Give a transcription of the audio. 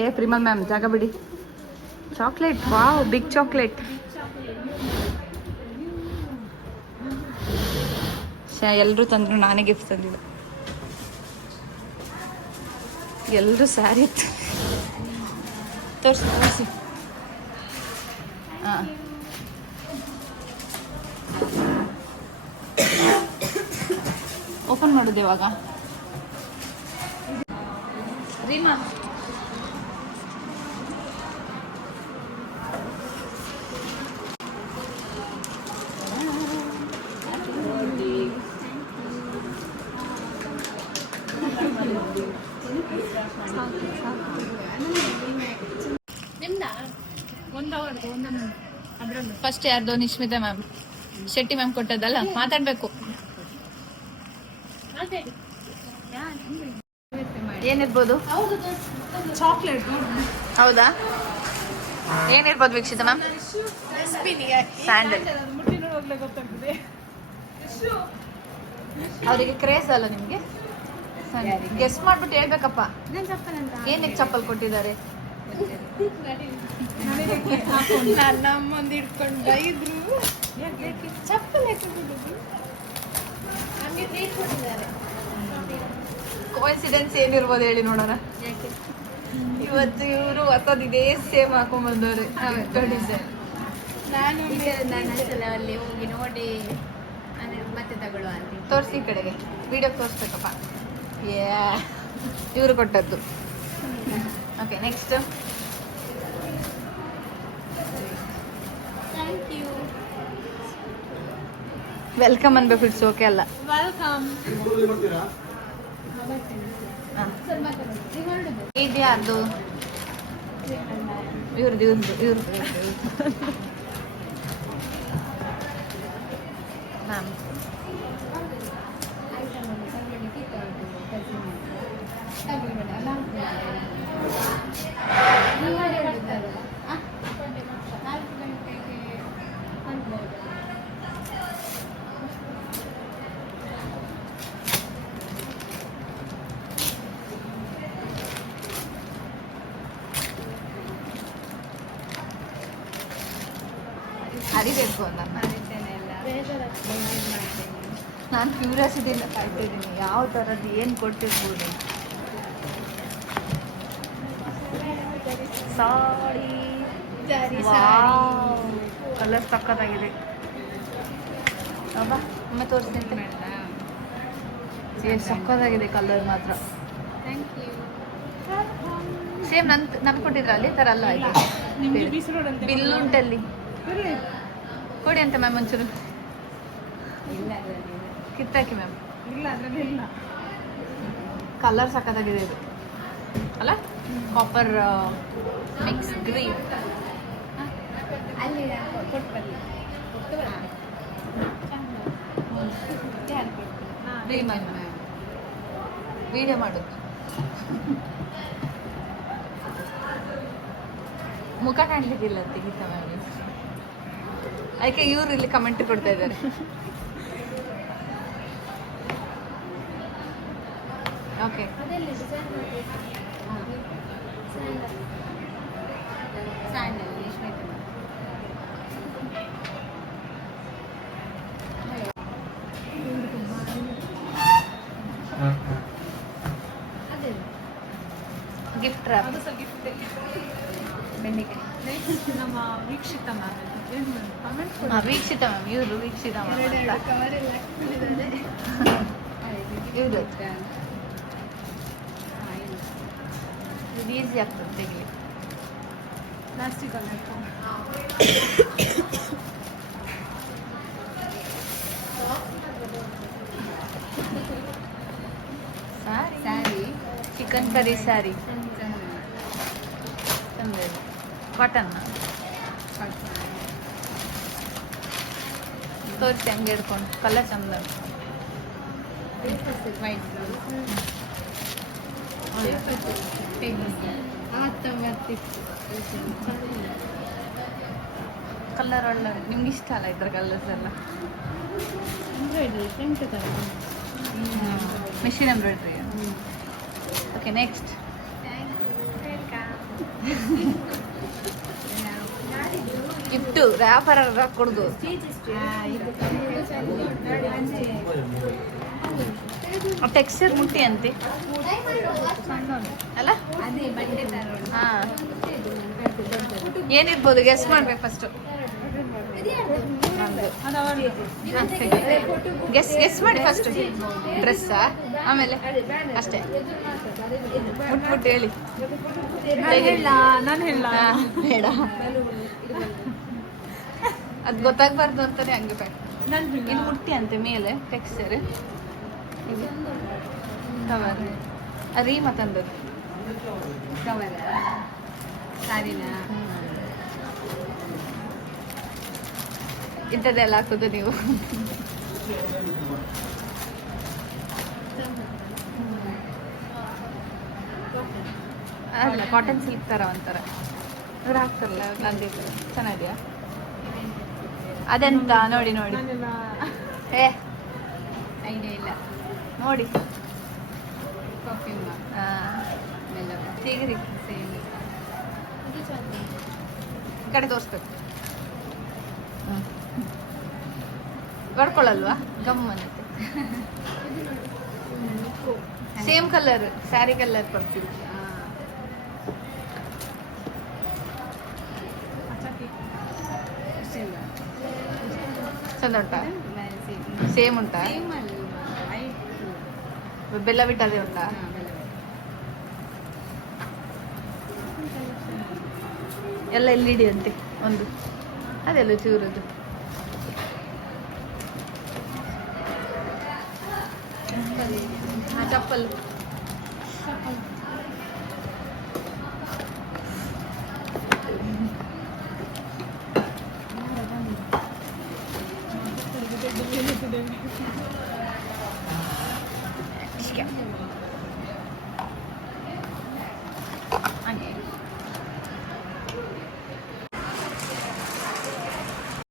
ಏ ಪ್ರಿಮಲ್ ಮ್ಯಾಮ್ ಜಾಗ ಬಿಡಿ. Chocolate, wow, big chocolate. ಎಲ್ಲರೂ ತಂದ್ರು, ನಾನೇ ಗಿಫ್ಟ್ ತಂದಿದ್ದೆ. ಎಲ್ಲರೂ ಸ್ಯಾರಿ ತೋರಿಸಿ. ಹಾಂ, ಓಪನ್ ಮಾಡೋದು ಇವಾಗ. ರೀಮಾ, ಫಸ್ಟ್ ಯಾರ್ದು? ನಿಶ್ಮಿತಾ ಮ್ಯಾಮ್, ಶೆಟ್ಟಿ ಮ್ಯಾಮ್ ಕೊಟ್ಟದ್ದಲ್ಲ, ಮಾತಾಡ್ಬೇಕು. ಏನಿರ್ಬೋದು? ಚಾಕ್ಲೇಟ್. ಹೌದಾ, ಏನಿರ್ಬೋದು ವೀಕ್ಷಿತ ಮ್ಯಾಮ್? ಸ್ಯಾಂಡಲ್. ಅವರಿಗೆ ಕ್ರೇಜ್ ಅಲ್ಲ ನಿಮ್ಗೆ? ಗೆಸ್ಟ್ ಮಾಡ್ಬಿಟ್ಟು ಹೇಳ್ಬೇಕಪ್ಪ. ಏನಕ್ಕೆ ಚಪ್ಪಲ್ ಕೊಟ್ಟಿದ್ದಾರೆ? ನನ್ನ ಅಮ್ಮಂದು ಇಟ್ಕೊಂಡು ಬೈದ್ರು. ಚಪ್ಪಲ್ ಕೋಇನ್ಸಿಡೆನ್ಸ್ ಏನಿರ್ಬೋದು ಹೇಳಿ ನೋಡೋಣ. ಇವತ್ತು ಇವರು ಹೊಸದಿದೆ ಸೇಮ್ ಹಾಕೊಂಡ್ ಬಂದವ್ರೆ. ನಾನು ಅಲ್ಲಿ ಹೋಗಿ ನೋಡಿ ಮತ್ತೆ ತಗೊಳ್ಳುವ ಅಂತ. ತೋರಿಸಿ ಈ ಕಡೆಗೆ, ವಿಡಿಯೋ ತೋರಿಸ್ಬೇಕಪ್ಪ. ಇವರು ಕೊಟ್ಟದ್ದು. Okay, next. Thank you. Welcome ಅನ್ಬೇಕು, ಇಟ್ಸ್ ಓಕೆ ಅಲ್ಲ. ವೆಲ್ಕಮ್. ಇದು ಯಾರ್ದು? ಇವ್ರದ್ದು. ಮ್ಯಾಮ್, ಅರಿಬೇಕು ಅಂತ ನಾನು ಕ್ಯೂರಿಯಾಸಿಟಿಯಿಂದ ಕಾಯ್ತಾ ಇದ್ದೀನಿ, ಯಾವ ಥರದ್ದು ಏನು ಕೊಟ್ಟಿರ್ಬೋದು. ಸಾರಿ, ಕಲರ್ ಸಕ್ಕತ್ತಾಗಿದೆ. ಒಮ್ಮೆ ತೋರಿಸ್ತೀನಿ. ಸಕ್ಕತ್ತಾಗಿದೆ ಕಲರ್ ಮಾತ್ರ. Thank you. ಸೇಮ್ ನನ್ ಕೊಟ್ಟಿದ್ರ ಅಲ್ಲಿ ಥರ ಅಲ್ಲ. ಬಿಲ್ ಉಂಟಲ್ಲಿ, ಕೊಡಿ ಅಂತ ಮ್ಯಾಮ್ ಒಂಚೂರು ಕಿತ್ತಾಕಿ ಮ್ಯಾಮ್. ಇಲ್ಲ ಅದರಲ್ಲಿ ಇಲ್ಲ. ಕಲರ್ ಸಕ್ಕತ್ತಾಗಿದೆ ಇದು ಅಲ್ಲ, ಕಾಪರ್ ಮಿಕ್ಸ್ ಗ್ರೀನ್. ಅಲ್ಲಿ ಕೊಟ್ಟು ವಿಡಿಯೋ ಮಾಡೋದು, ಮುಖ ಕಾಣ್ಲಿಕ್ಕಿಲ್ಲ ಅಂತ ಗೀತಾ ಮ್ಯಾಮ್. ಅದಕ್ಕೆ ಇವ್ರು ಇಲ್ಲಿ ಕಮೆಂಟ್ ಕೊಡ್ತಾ ಇದ್ದಾರೆ. Okay, gift rap. ಅದು ಸಹ ಗಿಫ್ಟ್. ಬೆಂಡೆಕಾಯಿ. ನಮ್ಮ ವೀಕ್ಷಿತ ಮ್ಯಾಮ್ ಕಮೆಂಟ್ ವೀಕ್ಷಿತ ಮ್ಯಾಮ್, ಇವರು ವೀಕ್ಷಿತ ಮ್ಯಾಮ್ ಅಂತ. ಕವರೆಲ್ಲ ಇವರು ಇದು ಈಸಿ ಆಗ್ತದೆ ತೆಗಿಲಿ. ಪ್ಲಾಸ್ಟಿಕ್ ಅಲ್ಲ. ಸ್ಯಾರಿ, ಚಿಕನ್ ಕರಿ ಸ್ಯಾರಿ ಚಂದ. ಕಾಟನ್ನ ತೋರಿಸಿ ಹಂಗೆ ಹಿಡ್ಕೊಂಡು, ಕಲರ್ ಚಂದ. ವೈಟ್ ಕಲರ್ ಒಳ್ಳೆ ನಿಮ್ಗೆ ಇಷ್ಟ ಅಲ್ಲ ಇದ್ರ ಕಲರ್ಸ್ ಎಲ್ಲ machine embroidery okay next gift ವ್ಯಾಪಾರ ಕೊಡುದು ಟೆಕ್ಸ್ಚರ್ ಮುಟ್ಟಿ ಅಂತೆ ಅಲ್ಲ ಅದೇ ಬಟ್ಟೆ ತರ ಹಾ ಏನಿರ್ಬೋದು ಗೆಸ್ ಮಾಡ್ಬೇಕು ಫಸ್ಟ್ ಗೆಸ್ ಮಾಡಿ ಫಸ್ಟ್ ಡ್ರೆಸ್ಸಾ ಆಮೇಲೆ ಅಷ್ಟೇ ಮುಟ್ಬಿಟ್ಟು ಹೇಳಿ ನಾನು ಹೇಳ ಹಾ, ಬೇಡ ಅದು ಗೊತ್ತಾಗ್ಬಾರ್ದು ಅಂತಾನೆ ಹಂಗೆ ಪ್ಯಾಕ್ ಇನ್ನು ಮುಟ್ಟಿ ಅಂತೆ ಮೇಲೆ ಟೆಕ್ಸ್ಚರ್ ಕವರ್ ರೀ ಮತ್ತಂದದ್ದು ಕವರ ಸಾರಿನ ಇಂಥದ್ದೆಲ್ಲ ಹಾಕೋದು ನೀವು ಅಲ್ಲ ಕಾಟನ್ ಸಿಲ್ಕ್ ಥರ ಒಂಥರ ಇವ್ರು ಹಾಕ್ತಾರಲ್ಲ ಅಲ್ಲಿ ಚೆನ್ನಾಗಿದೆಯಾ ಅದೆಂತ ನೋಡಿ ನೋಡಿ ಏ ಐಡಿಯಾ ಇಲ್ಲ ನೋಡಿ ಪರ್ಫ್ಯೂಮ್ ತೆಗಿರಿ ಸೇಮ್ ಈ ಕಡೆ ತೋರಿಸ್ಬೇಕು ಬಡ್ಕೊಳ್ಳಲ್ವಾ ಗಮ್ ಅನ್ನತ್ತೆ ಸೇಮ್ ಕಲರ್ ಸ್ಯಾರಿ ಕಲರ್ ಕೊಡ್ತೀವಿ ಚಂದ ಉಂಟಾ ಸೇಮ್ ಉಂಟಾ ಬೆಲ್ಲ ಬಿಟ್ಟದೇ ಉಂಟಾ ಎಲ್ಲ ಎಲ್ ಇಡಿ ಅಂತೆ ಒಂದು ಅದೆಲ್ಲ ಚೂರದು ಚಪ್ಪಲ್